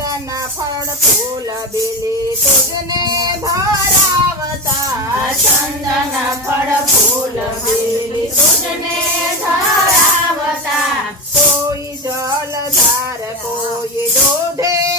ચંદન ફળ ફૂલ બેલી તુજને ધરાવતા ચંદન ફળ ફૂલ બેલી તુજને ધરાવતા કોઈ જલધાર કોઈ દોધે